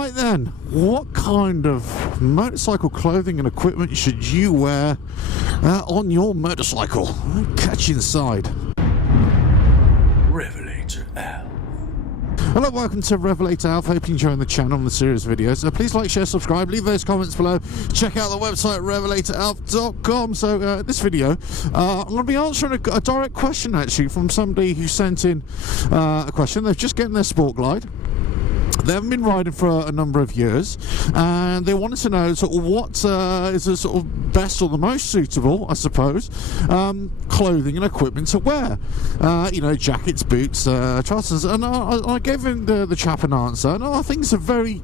Right then, what kind of motorcycle clothing and equipment should you wear on your motorcycle? I'll catch you inside. RevelatorAlf. Hello, welcome to RevelatorAlf. Hope you're enjoying the channel and the series of videos. Please like, share, subscribe, leave those comments below. Check out the website RevelatorAlf.com. So this video, I'm going to be answering a direct question actually from somebody who sent in a question. They've just getting their Sport Glide. They haven't been riding for a number of years, and they wanted to know sort of what is the sort of best or the most suitable, I suppose, clothing and equipment to wear. You know, jackets, boots, trousers, and I gave him the chap an answer, and I think it's a very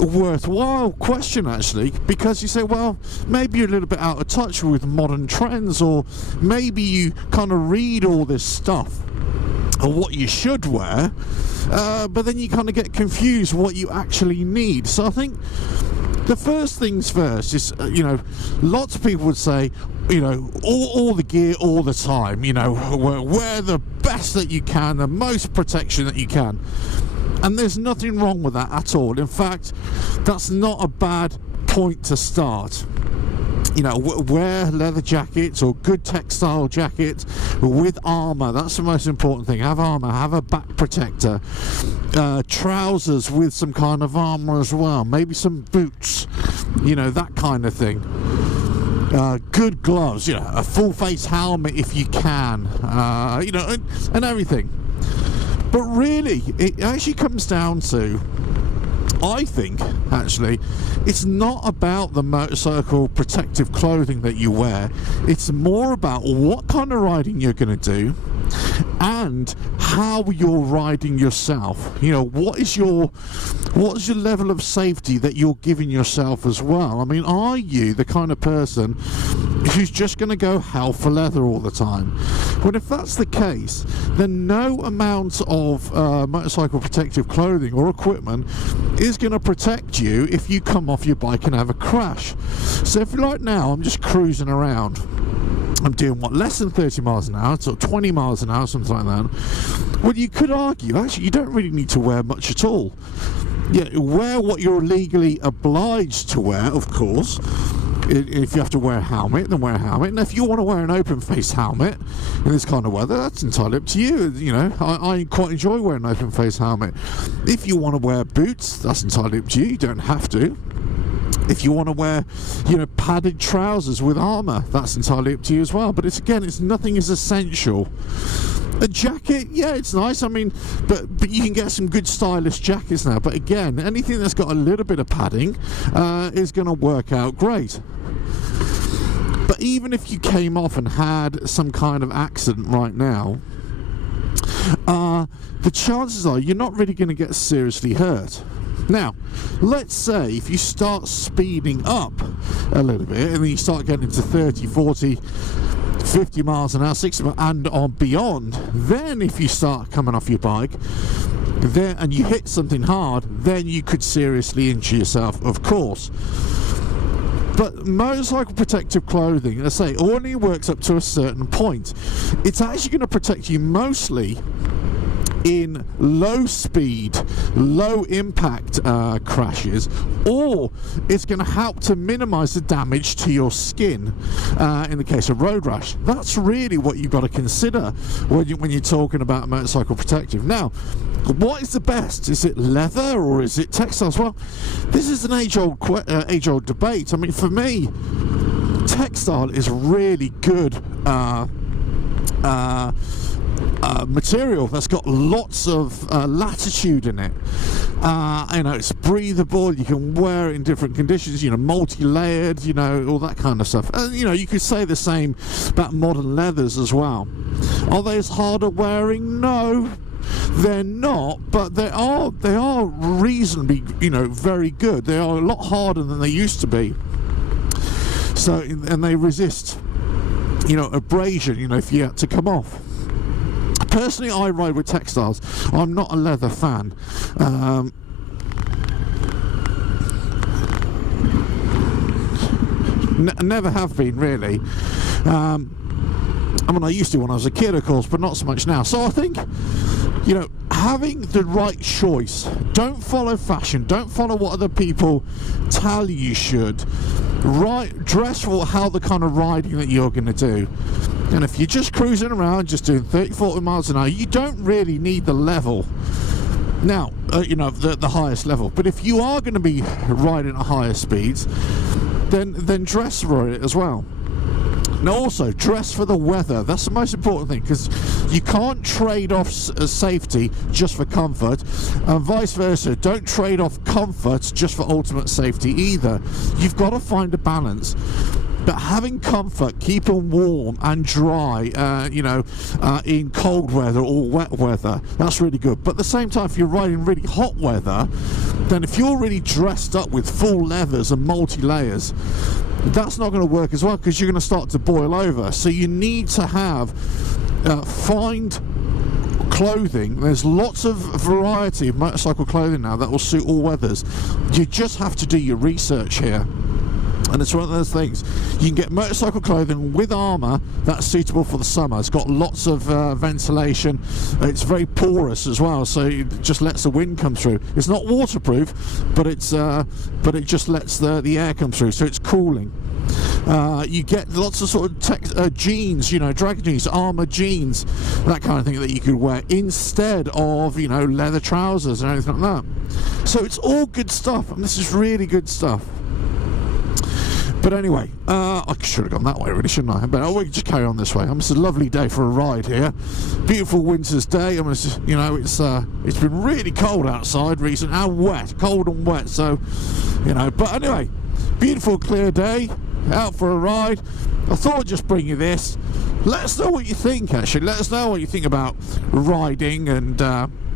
worthwhile question actually, because you say, well, maybe you're a little bit out of touch with modern trends, or maybe you kind of read all this stuff or what you should wear, but then you kind of get confused what you actually need. So I think the first things first is, you know, lots of people would say, you know, all the gear all the time, you know, wear the best that you can, the most protection that you can. And there's nothing wrong with that at all. In fact, that's not a bad point to start. You know, wear leather jackets or good textile jackets with armour. That's the most important thing. Have armour, have a back protector, trousers with some kind of armour as well, maybe some boots, you know, that kind of thing. Good gloves, you know, a full face helmet if you can, you know, and everything. But really, it actually comes down to, I think, actually, it's not about the motorcycle protective clothing that you wear. It's more about what kind of riding you're going to do and how you're riding yourself. You know, what is your level of safety that you're giving yourself as well? I mean, are you the kind of person who's just going to go hell for leather all the time? Well, if that's the case, then no amount of motorcycle protective clothing or equipment is going to protect you if you come off your bike and have a crash. So if like now I'm just cruising around, I'm doing what, less than 30 miles an hour, so 20 miles an hour, something like that. Well, you could argue actually you don't really need to wear much at all. Yeah, wear what you're legally obliged to wear, of course. If you have to wear a helmet, then wear a helmet. And if you want to wear an open face helmet in this kind of weather, that's entirely up to you. You know, I quite enjoy wearing an open face helmet. If you want to wear boots, that's entirely up to you. You don't have to. If you want to wear, you know, padded trousers with armour, that's entirely up to you as well. But it's nothing is essential. A jacket, yeah, it's nice. I mean, but you can get some good stylish jackets now. But again, anything that's got a little bit of padding is going to work out great. But even if you came off and had some kind of accident right now, the chances are you're not really going to get seriously hurt. Now, let's say if you start speeding up a little bit and then you start getting into 30, 40, 50 miles an hour, 60 and on beyond, then if you start coming off your bike then and you hit something hard, then you could seriously injure yourself, of course. But motorcycle protective clothing, let's say, only works up to a certain point. It's actually going to protect you mostly in low speed, low impact crashes, or it's going to help to minimize the damage to your skin in the case of road rash. That's really what you've got to consider when you're talking about motorcycle protective. Now, what is the best? Is it leather or is it textiles? Well, this is an age-old debate. I mean, for me, textile is really good material that's got lots of latitude in it. You know, it's breathable, you can wear it in different conditions, you know, multi-layered, you know, all that kind of stuff. And you know, you could say the same about modern leathers as well. Are they as harder wearing? No, they're not, but they are reasonably, you know, very good. They are a lot harder than they used to be. So, and they resist, you know, abrasion, you know, if you had to come off. Personally, I ride with textiles. I'm not a leather fan. Never have been, really. I mean, I used to when I was a kid, of course, but not so much now. So I think, you know, having the right choice. Don't follow fashion. Don't follow what other people tell you should. Dress for how the kind of riding that you're going to do. And if you're just cruising around, just doing 30-40 miles an hour, you don't really need the level. Now, you know, the highest level. But if you are going to be riding at higher speeds, then dress for it as well. Now also, dress for the weather. That's the most important thing, because you can't trade off safety just for comfort, and vice versa. Don't trade off comfort just for ultimate safety either. You've got to find a balance. But having comfort, keeping warm and dry, you know, in cold weather or wet weather, that's really good. But at the same time, if you're riding really hot weather, then if you're really dressed up with full leathers and multi-layers, that's not going to work as well, because you're going to start to boil over. So you need to have find clothing. There's lots of variety of motorcycle clothing now that will suit all weathers. You just have to do your research here. And it's one of those things. You can get motorcycle clothing with armour that's suitable for the summer. It's got lots of ventilation. It's very porous as well, so it just lets the wind come through. It's not waterproof, but it just lets the air come through, so it's cooling. You get lots of sort of jeans, you know, drag jeans, armour jeans, that kind of thing that you could wear instead of, you know, leather trousers or anything like that. So it's all good stuff, and this is really good stuff. But anyway, I should have gone that way really, shouldn't I? But we can just carry on this way. It's a lovely day for a ride here. Beautiful winter's day. I mean, it's just, you know, it's been really cold outside recently, and wet, cold and wet. So, you know, but anyway, beautiful clear day, out for a ride. I thought I'd just bring you this. Let us know what you think, actually. Let us know what you think about riding and,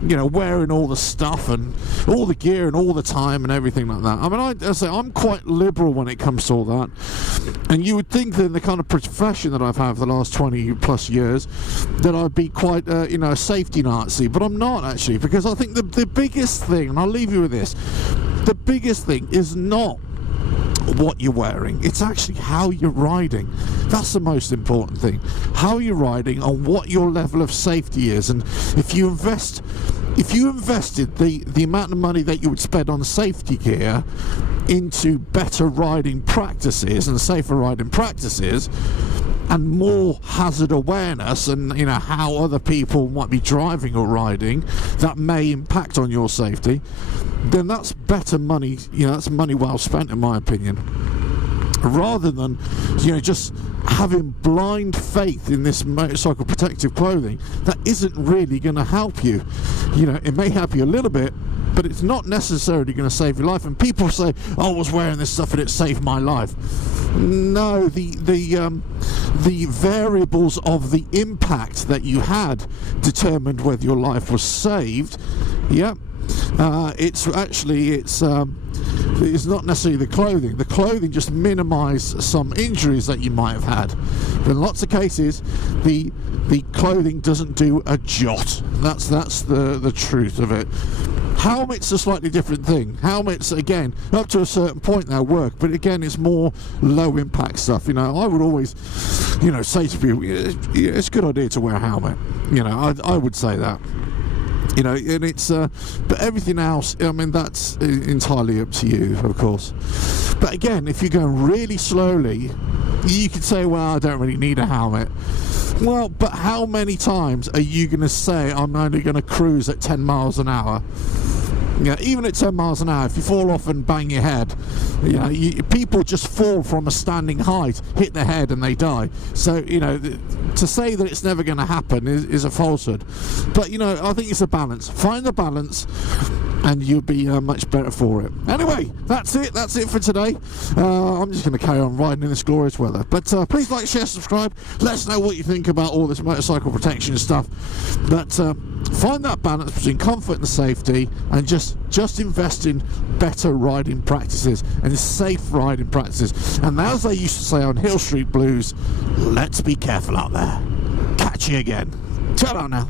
you know, wearing all the stuff and all the gear and all the time and everything like that. I mean, I say I'm quite liberal when it comes to all that. And you would think that in the kind of profession that I've had for the last 20 plus years that I'd be quite, you know, a safety Nazi. But I'm not, actually, because I think the biggest thing, and I'll leave you with this, the biggest thing is not what you're wearing, it's actually how you're riding. That's the most important thing, how you're riding and what your level of safety is. And if you invested the amount of money that you would spend on safety gear into better riding practices and safer riding practices and more hazard awareness and, you know, how other people might be driving or riding that may impact on your safety, then that's better money, you know, that's money well spent in my opinion, rather than, you know, just having blind faith in this motorcycle protective clothing that isn't really going to help you. You know, it may help you a little bit, but it's not necessarily going to save your life. And people say, oh, I was wearing this stuff and it saved my life. No, the variables of the impact that you had determined whether your life was saved. Yeah, it's not necessarily the clothing. The clothing just minimised some injuries that you might have had. But in lots of cases, the clothing doesn't do a jot. That's the truth of it. Helmet's a slightly different thing. Helmets, again, up to a certain point they'll work, but again, it's more low impact stuff. You know, I would always, you know, say to people, it's a good idea to wear a helmet. You know, I would say that. You know, and it's but everything else, I mean, that's entirely up to you, of course. But again, if you're going really slowly, you could say, well, I don't really need a helmet. Well, but how many times are you going to say, I'm only going to cruise at 10 miles an hour? Yeah, even at 10 miles an hour, if you fall off and bang your head, you know, people just fall from a standing height, hit their head, and they die. So, you know, to say that it's never going to happen is a falsehood. But, you know, I think it's a balance. Find the balance, and you'll be much better for it. Anyway, that's it for today. I'm just going to carry on riding in this glorious weather. But please like, share, subscribe. Let us know what you think about all this motorcycle protection stuff. But find that balance between comfort and safety, and just invest in better riding practices and safe riding practices. And as they used to say on Hill Street Blues, let's be careful out there. Catch you again. Ta-ra now.